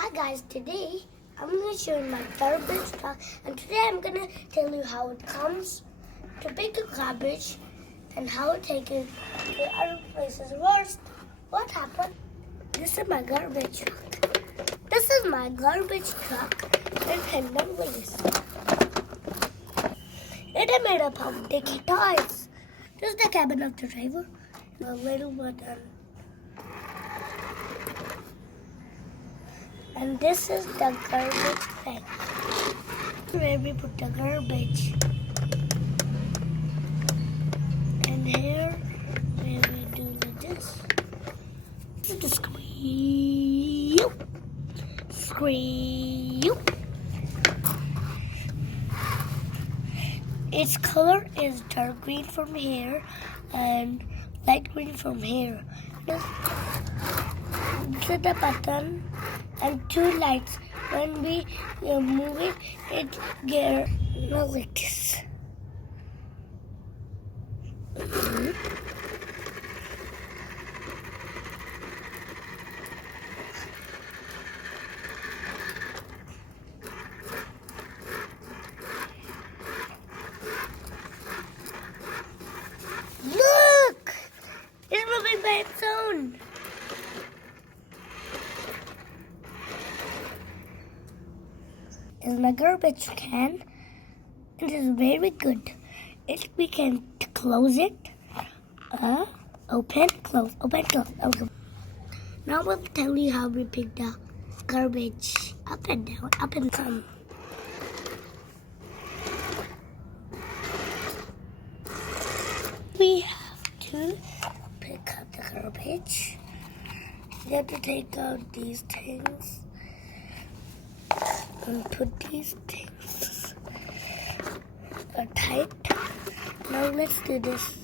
Hi guys, today I'm going to show you my garbage truck, and today I'm going to tell you how it comes to pick the garbage and how to take it to other places. First, what happened? This is my garbage truck. This is my garbage truck in Hendon Place. It is made up of Dickie Toys. This is the cabin of the driver. A little button. And this is the garbage bag where we put the garbage. And here where we do this. The squeal. Squeal. Its color is dark green from here and light green from here. This is the button and two lights. When we move it, it gets like this. Look! It's moving by its own. Is my garbage can. It is very good. We can close it. Open, close, open, close. Open. Now we'll tell you how we pick the garbage up and down, up and down. We have to pick up the garbage. You have to take out these things and put these things tight. Now let's do this.